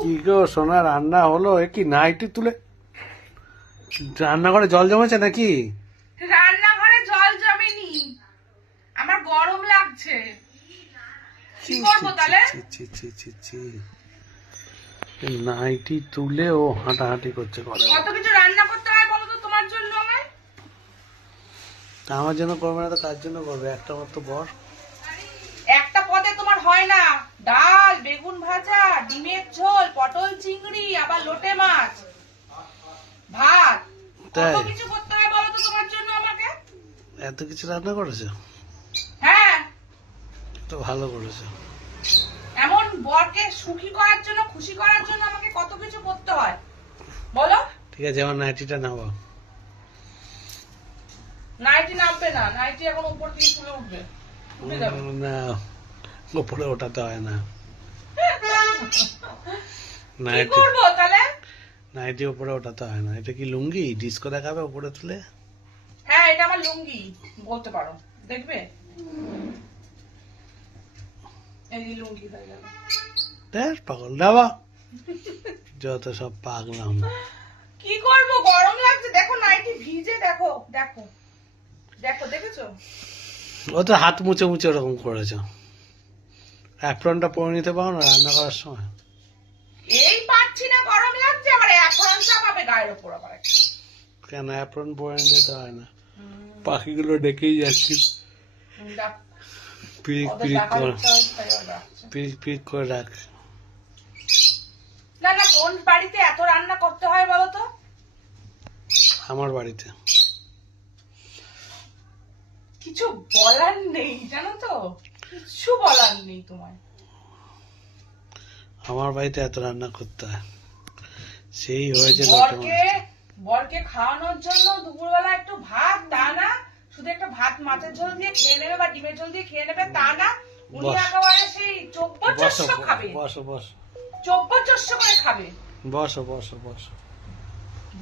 কি গো সোনা, রান্না হলো? এ কি নাইটি তুলে রান্নাঘরে জল জমেছে নাকি? রান্নাঘরে জল জমেনি, আমার গরম লাগছে। কি করবো তাহলে? নাইটি তুলে ও হাঁটাহাঁটি করছে ঘরে। কত কিছু রান্না করতে হয় বলো তো তোমার জন্য আমায়। আমার জন্য করবে না তো কার জন্য করবে? একটা মাত্র বর। একটা পদে তোমার হয় না। ডাল, বেগুন ভাজা, ডিমের ঝোল, পটল চিংড়ি, আবার লোটে মাছ, ভাত, কত তাই কিছু করতে হয় বলো তো তোমার জন্য আমাকে। এত কিছু রান্না করেছে? হ্যাঁ, তো ভালো করেছে। এমন বরকে সুখী করার জন্য, খুশি করার জন্য আমাকে কত কিছু করতে হয় বলো। ঠিক আছে, আমার নাইটিটা নাও। নাইটি নামবে না, নাইটি এখন উপর থেকে তুলে উঠবে, উঠে যাবে। না, উপরে ওঠাতে হয় না। কি নাইটি করবো তাহলে? নাইটি উপরে ওঠাতে হয় না। এটা কি লুঙ্গি ডিস্কো দেখাবে উপরে তুলে? হ্যাঁ, এটা আমার লুঙ্গি বলতে পারো, দেখবে এই যে লুঙ্গি হয়ে গেল। দেখ পাগল দেওয়া, যত সব পাগলাম। কি করবো, গরম লাগছে। দেখো নাইটি ভিজে, দেখো দেখো দেখো, দেখেছো? ও তো হাত মুছে মুছে ওরকম করেছে। অ্যাপ্রনটা পরে নিতে পারো না রান্না করার সময়? এই পাচ্ছি না, গরম লাগছে। আবার এখন চাপাবে গায়ের ওপর আবার একটা। কেন অ্যাপ্রন পরে নিতে হয় না? পাখিগুলো ডেকেই যাচ্ছি, দেখ, পিরিক ওদের পিরিক দেখার করে, ইচ্ছা হয়েছে তাই ওরা ডাকছে। পিরিক পিরিক করে রাখ। না না, কোন বাড়িতে এত রান্না করতে হয় বলো তো? আমার বাড়িতে কিছু বলার নেই, জানো তো, কিছু বলার নেই তোমায়। আমার বাড়িতে এত রান্না করতে হয়, সেই হয়েছে বরকে খাওয়ানোর জন্য দুপুরবেলা একটু ভাত, তা না শুধু একটা ভাত মাছের ঝোল দিয়ে খেয়ে নেবে বা ডিমের ঝোল দিয়ে খেয়ে নেবে, তা না, উনি বস। একেবারে সেই চব্বচস্য খাবে, বসো বসো চব্বচস্য করে খাবে। বসো বসো বসো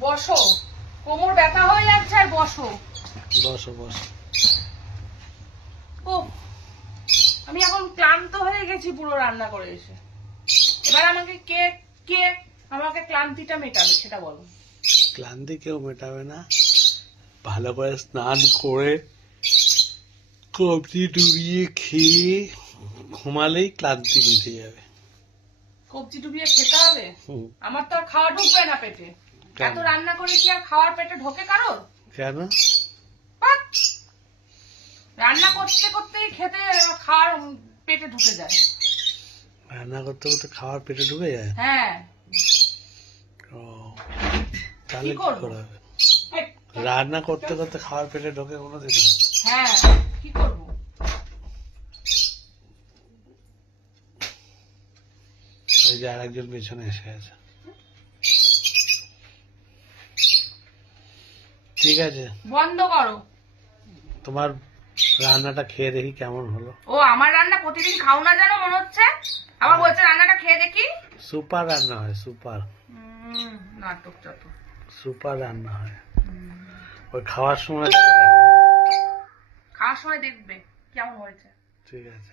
বসো, কোমর ব্যথা হয়ে যাচ্ছে, আর বসো। বসো বসো। ও, আমি এখন ক্লান্ত হয়ে গেছি পুরো রান্না করে এসে। এবার আমাকে কে কে আমাকে ক্লান্তিটা মেটাবে সেটা বলো। ক্লান্তি কেউ মেটাবে না, ভালো করে স্নান করে কবজি ডুবিয়ে খেয়ে ঘুমালেই ক্লান্তি মিটে যাবে। কবজি ডুবিয়ে খেতে হবে? হুম। আমার তো আর খাওয়া ঢুকবে না পেটে। কেন? এত রান্না করে কি আর খাওয়ার পেটে ঢোকে কারোর? কেন? বাহ! রান্না করতে করতেই খেতে খাওয়ার পেটে ঢুকে যায়। রান্না করতে করতে খাওয়ার পেটে ঢুকে যায়? হ্যাঁ। ও, তাহলে কি কি করবো? করা হবে? এই, রান্না করতে করতে খাওয়ার পেটে ঢোকে কোনোদিন? হ্যাঁ, কি করবো? ওই যে আরেকজন পেছনে এসে আছে। ঠিক আছে, বন্ধ করো। তোমার রান্নাটা খেয়ে দেখি কেমন হলো। ও, আমার রান্না প্রতিদিন খাও না জানো মনে হচ্ছে। আবার বলছে রান্নাটা খেয়ে দেখি। সুপার রান্না হয়, সুপার নাটক যত। সুপার রান্না হয়। ওই খাওয়ার সময় খাওয়ার সময় দেখবে কেমন হয়েছে। ঠিক আছে।